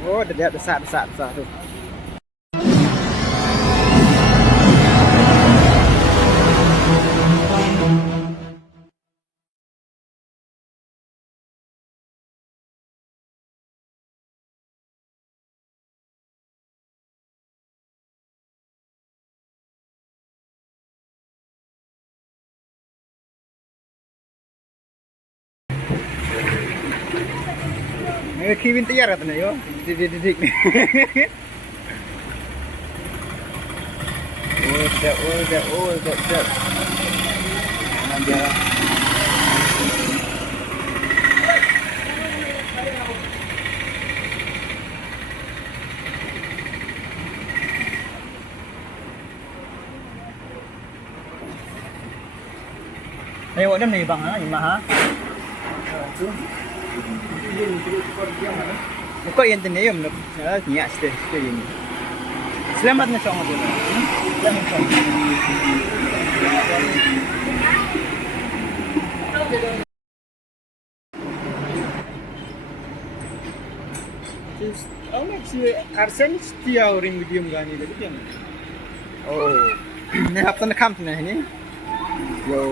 Oh, dia besar besar besar tu. Ini kiwin tiar katanya yo, didik. Oh, sedap. Aja. Ayo ada nih bang, ini mah. Kok yang tadi yum, nyak sih ini. Selamat nih song aku. Selamat song. Oh, si Arsen setia orang medium gani tadi kan. Oh, ini apa nak kamp ni? Yo.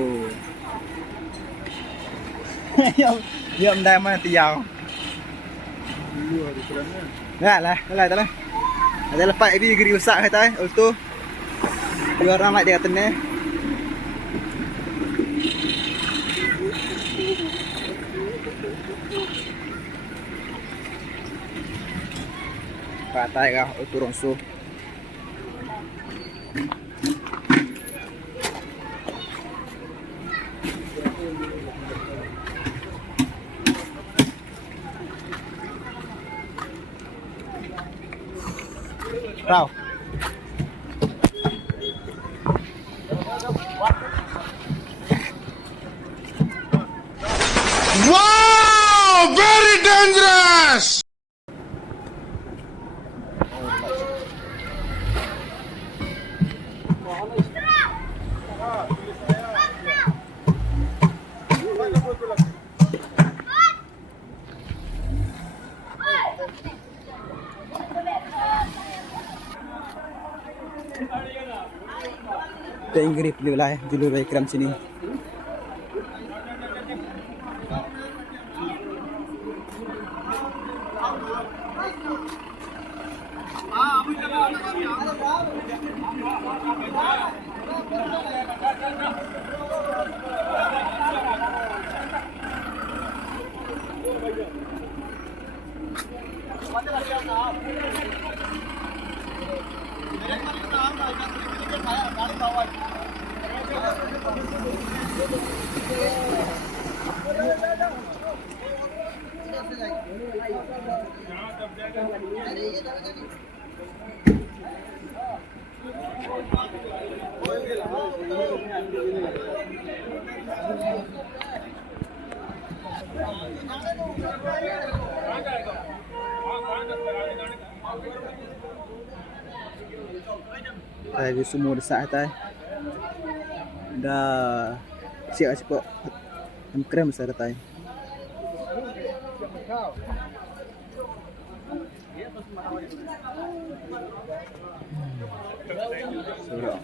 Yo mendai mana tiaw. Lah. Ada lepas ini geri usak kata auto. Dua orang naik di atas ni. Patai kah auto rongso. Rau. Wow, very dangerous. Inggris dulu lah ikram sini. Saya semua desak atas. Dah siap cepat. Krem saya atas. Surok.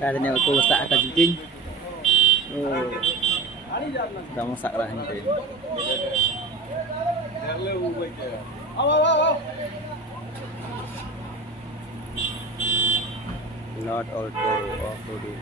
Ada ni auto masak atas jinjing. Oh. Dah masak lah ni. Not auto off-roading.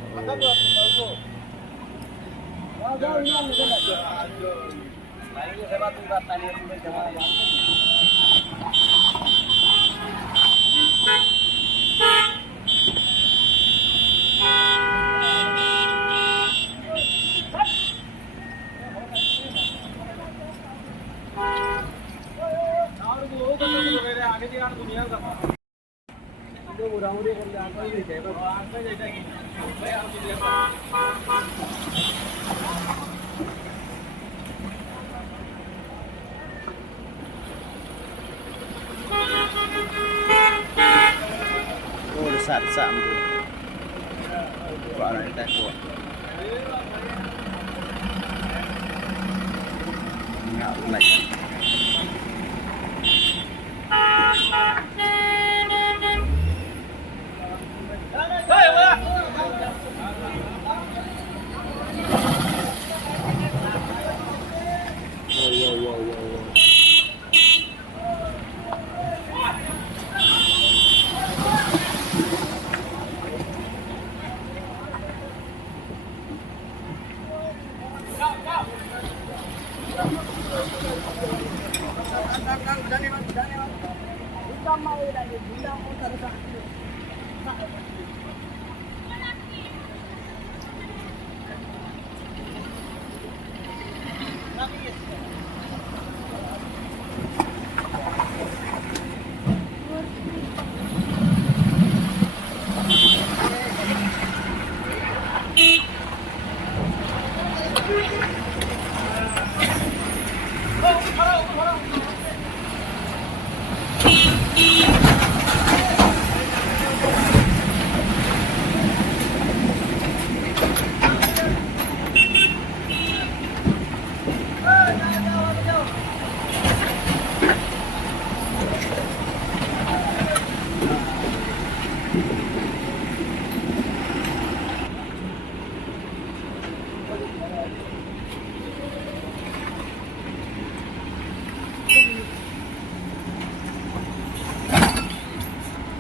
besar-besar tu. Buat orang kita kuat. Nak lagi.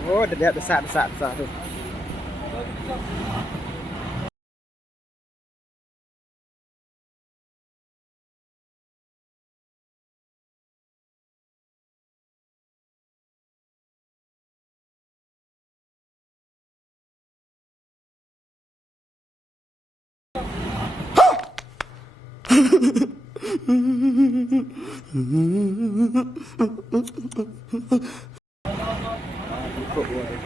Oh, dia besar tu. Cukup boleh.